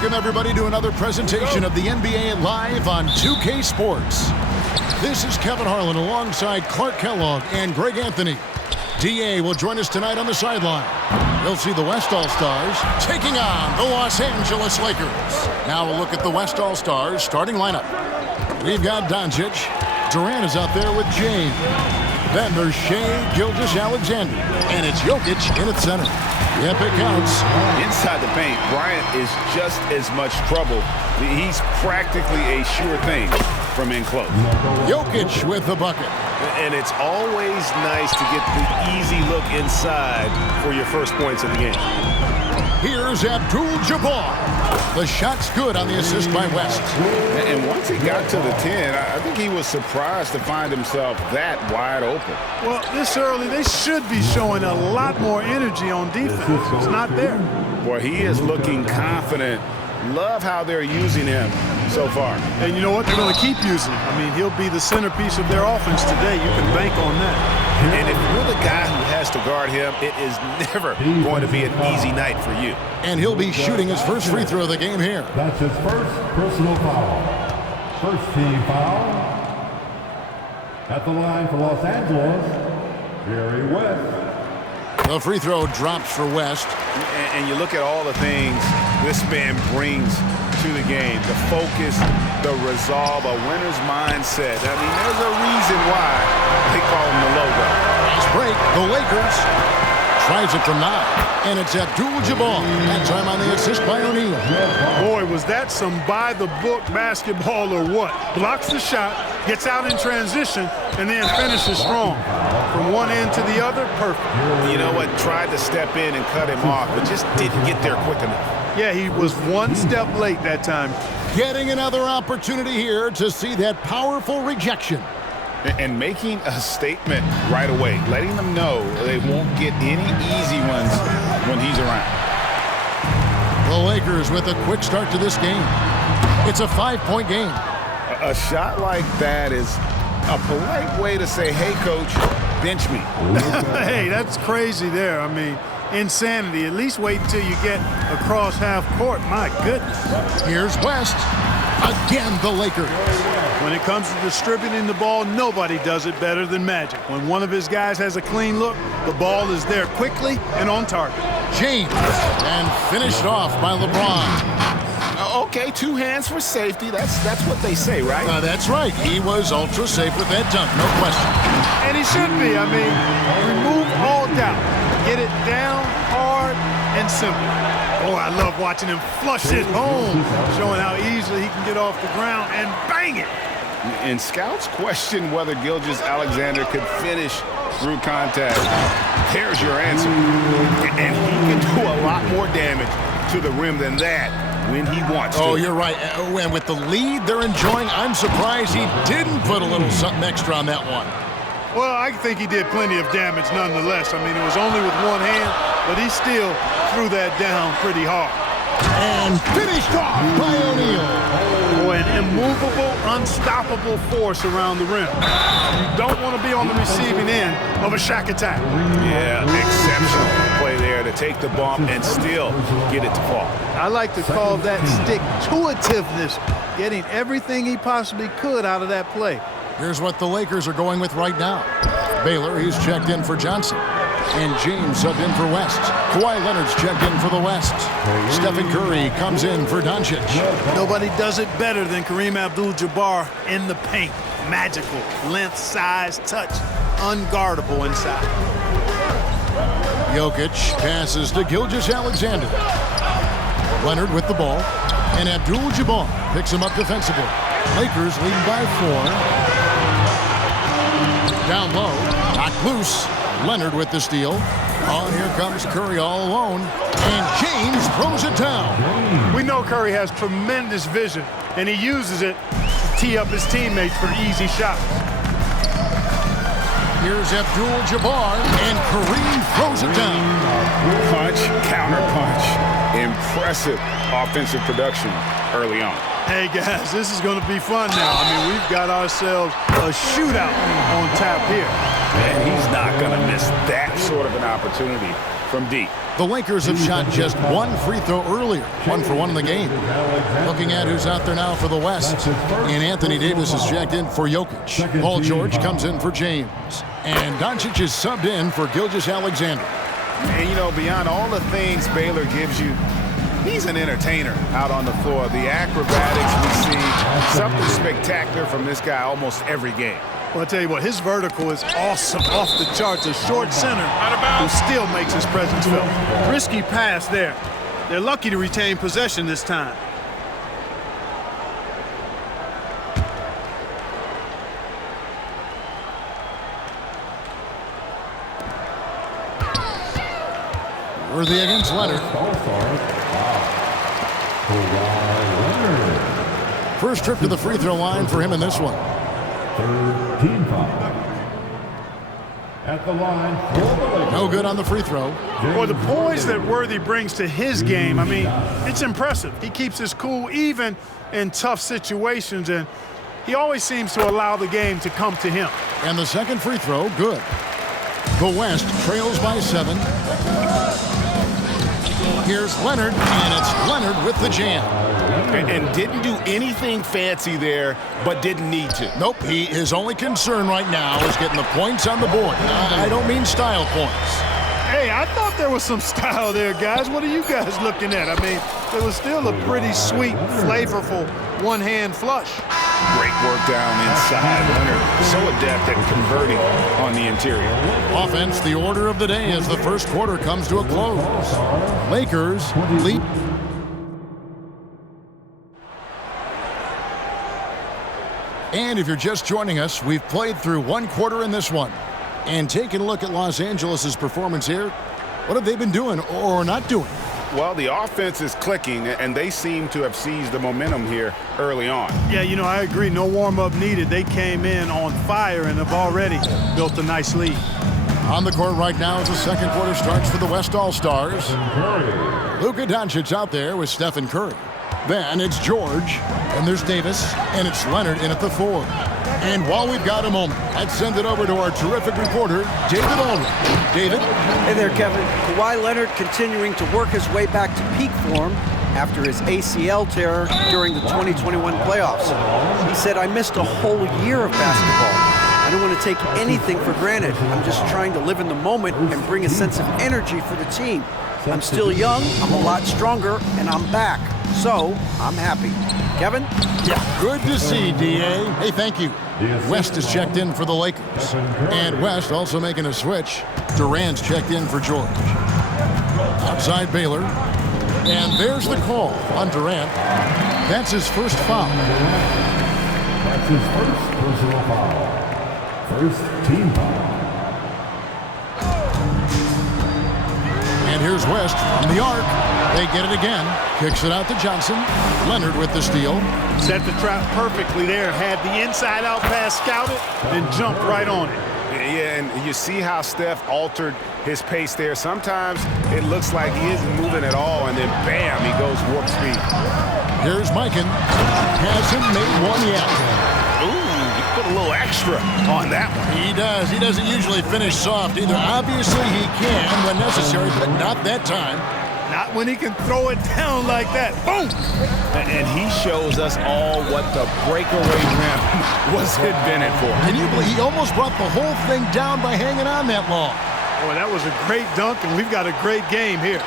Welcome, everybody, to another presentation of the NBA Live on 2K Sports. This is Kevin Harlan alongside Clark Kellogg and Greg Anthony. DA will join us tonight on the sideline. You'll see the West All-Stars taking on the Los Angeles Lakers. Now we'll look at the West All-Stars starting lineup. We've got Doncic. Durant is out there with James. Then there's Shai Gilgeous-Alexander. And it's Jokic in its center. Yep, it counts. Inside the paint, Bryant is just as much trouble. He's practically a sure thing from in close. Jokic with the bucket. And it's always nice to get the easy look inside for your first points of the game. Here's Abdul-Jabbar. The shot's good on the assist by West. And once he got to the 10, I think he was surprised to find himself that wide open. Well, this early, they should be showing a lot more energy on defense. It's not there. Boy, he is looking confident. Love how they're using him so far. And you know what? They're going to keep using him. I mean, he'll be the centerpiece of their offense today. You can bank on that. And if you're the guy who has to guard him, it is never going to be an easy night for you. And he'll be shooting his first free throw of the game here. That's his first personal foul. First team foul. At the line for Los Angeles, Jerry West. The free throw drops for West. And you look at all the things this man brings to the game. The focus, the resolve, a winner's mindset. I mean, there's a reason why they call him the logo. Nice break. The Lakers tries it from 9. And it's Abdul-Jabbar. That time on the assist by O'Neal. Boy, was that some by-the-book basketball or what? Blocks the shot, gets out in transition, and then finishes strong. From one end to the other, perfect. You know what? Tried to step in and cut him off, but just didn't get there quick enough. Yeah, he was one step late that time. Getting another opportunity here to see that powerful rejection. And making a statement right away, letting them know they won't get any easy ones when he's around. The Lakers with a quick start to this game. It's a 5-point game. A shot like that is a polite way to say, hey, coach, bench me. Hey, that's crazy there. I mean, insanity. At least wait until you get across half court. My goodness. Here's West. Again, the Lakers. When it comes to distributing the ball, nobody does it better than Magic. When one of his guys has a clean look, the ball is there quickly and on target. James, and finished off by LeBron. Okay, 2 hands for safety. That's what they say, right? That's right. He was ultra safe with that dunk, no question. And he should be. I mean, remove all doubt. Get it down hard and simple. Oh, I love watching him flush it home, showing how easily he can get off the ground and bang it. And scouts question whether Gilgeous-Alexander could finish through contact. There's your answer. And he can do a lot more damage to the rim than that when he wants to. Oh, you're right. And with the lead they're enjoying, I'm surprised he didn't put a little something extra on that one. Well, I think he did plenty of damage nonetheless. I mean, it was only with one hand, but he still threw that down pretty hard. And finished off by O'Neal. Boy, an immovable, unstoppable force around the rim. You don't want to be on the receiving end of a Shaq attack. Yeah, exceptional play there to take the bump and still get it to fall. I like to call that stick-to-itiveness, getting everything he possibly could out of that play. Here's what the Lakers are going with right now. Baylor, he's checked in for Johnson. And James subbed in for West. Kawhi Leonard's checked in for the West. Stephen Curry comes in for Doncic. Nobody does it better than Kareem Abdul-Jabbar in the paint. Magical. Length, size, touch. Unguardable inside. Jokic passes to Gilgeous-Alexander. Leonard with the ball. And Abdul-Jabbar picks him up defensively. Lakers leading by 4. Down low, knocked loose. Leonard with the steal. Oh, here comes Curry all alone. And James throws it down. We know Curry has tremendous vision, and he uses it to tee up his teammates for easy shots. Here's Abdul-Jabbar, and Kareem throws it down. Punch, counter punch. Impressive offensive production early on. Hey, guys, this is going to be fun now. I mean, we've got ourselves a shootout on tap here. And he's not going to miss that sort of an opportunity from deep. The Lakers have shot just one free throw earlier, 1 for 1 in the game. Looking at who's out there now for the West. And Anthony Davis is checked in for Jokic. Paul George comes in for James. And Doncic is subbed in for Gilgeous-Alexander. And, you know, beyond all the things Baylor gives you, he's an entertainer out on the floor. The acrobatics we see, something spectacular from this guy almost every game. Well, I'll tell you what, his vertical is awesome, off the charts. A short center who still makes his presence felt. Risky pass there. They're lucky to retain possession this time. Worthy against Leonard. First trip to the free throw line for him in this one. Third team foul. At the line for the Lakers. No good on the free throw. Boy, the poise that Worthy brings to his game, I mean, it's impressive. He keeps his cool even in tough situations, and he always seems to allow the game to come to him. And the second free throw, good. The West trails by 7. Here's Leonard, and it's Leonard with the jam. And didn't do anything fancy there, but didn't need to. Nope, his only concern right now is getting the points on the board. I don't mean style points. Hey, I thought there was some style there, guys. What are you guys looking at? I mean, it was still a pretty sweet, flavorful one-hand flush. Great work down inside. Leonard so adept at converting on the interior. Offense, the order of the day as the first quarter comes to a close. Lakers lead. And if you're just joining us, we've played through one quarter in this one. And taking a look at Los Angeles' performance here, what have they been doing or not doing? Well, the offense is clicking, and they seem to have seized the momentum here early on. Yeah, you know, I agree. No warm-up needed. They came in on fire and have already built a nice lead. On the court right now as the second quarter starts for the West All-Stars. Luka Doncic out there with Stephen Curry. Then it's George, and there's Davis, and it's Leonard in at the 4. And while we've got a moment, let's send it over to our terrific reporter, David Aldridge. David? Hey there, Kevin. Kawhi Leonard continuing to work his way back to peak form after his ACL tear during the 2021 playoffs. He said, "I missed a whole year of basketball. I don't want to take anything for granted. I'm just trying to live in the moment and bring a sense of energy for the team. I'm still young, I'm a lot stronger, and I'm back. So, I'm happy." Kevin? Yeah, good to see, D.A. Hey, thank you. West is checked in for the Lakers. And West also making a switch. Durant's checked in for George. Outside Baylor. And there's the call on Durant. That's his first foul. That's his first personal foul. First team foul. And here's West from the arc. They get it again. Kicks it out to Johnson. Leonard with the steal. Set the trap perfectly there. Had the inside-out pass scouted and jumped right on it. Yeah, and you see how Steph altered his pace there. Sometimes it looks like he isn't moving at all, and then bam, he goes warp speed. Here's Mikan. Hasn't made one yet. Ooh, he put a little extra on that one. He does. He doesn't usually finish soft either. Obviously, he can when necessary, but not that time. Not when he can throw it down like that. Boom! And he shows us all what the breakaway rim was invented for. Can you believe he almost brought the whole thing down by hanging on that long? Boy, that was a great dunk, and we've got a great game here.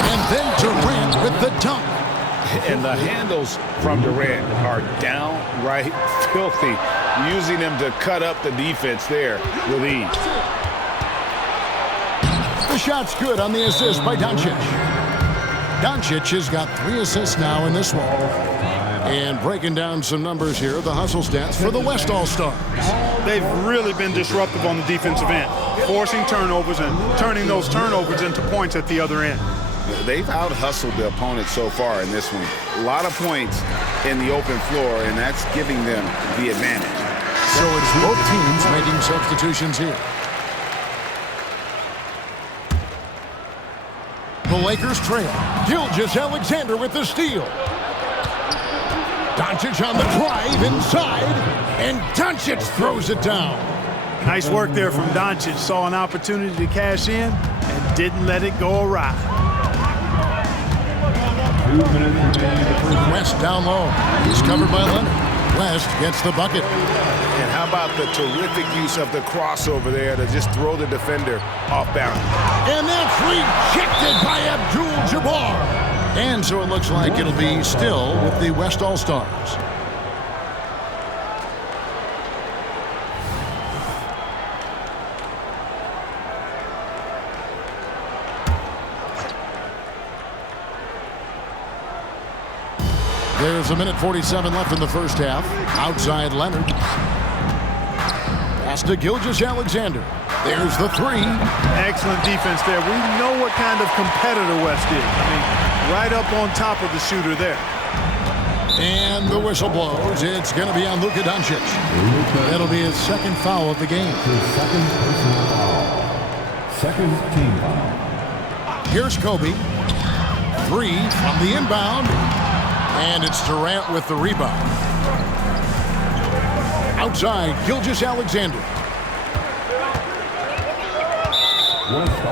And then Durant with the dunk. And the handles from Durant are downright filthy, using them to cut up the defense there with ease. The shot's good on the assist by Doncic. Doncic has got 3 assists now in this one. And breaking down some numbers here, the hustle stats for the West All-Stars. They've really been disruptive on the defensive end, forcing turnovers and turning those turnovers into points at the other end. They've out-hustled the opponent so far in this one. A lot of points in the open floor, and that's giving them the advantage. So it's both teams making substitutions here. The Lakers trail. Gilgeous-Alexander with the steal. Doncic on the drive inside, and Doncic throws it down. Nice work there from Doncic. Saw an opportunity to cash in and didn't let it go awry. 2 minutes remaining in the first. West down low. He's covered by Leonard. West gets the bucket. And how about the terrific use of the crossover there to just throw the defender off balance. And that's rejected by Abdul-Jabbar. And so it looks like it'll be still with the West All-Stars. There's 1:47 left in the first half. Outside Leonard. Pass to Gilgeous-Alexander. There's the three. Excellent defense there. We know what kind of competitor West is. I mean, right up on top of the shooter there. And the whistle blows. It's going to be on Luka Doncic. That'll be his second foul of the game. His second personal foul. Second team foul. Here's Kobe. Three from the inbound. And it's Durant with the rebound. Outside, Gilgeous-Alexander. West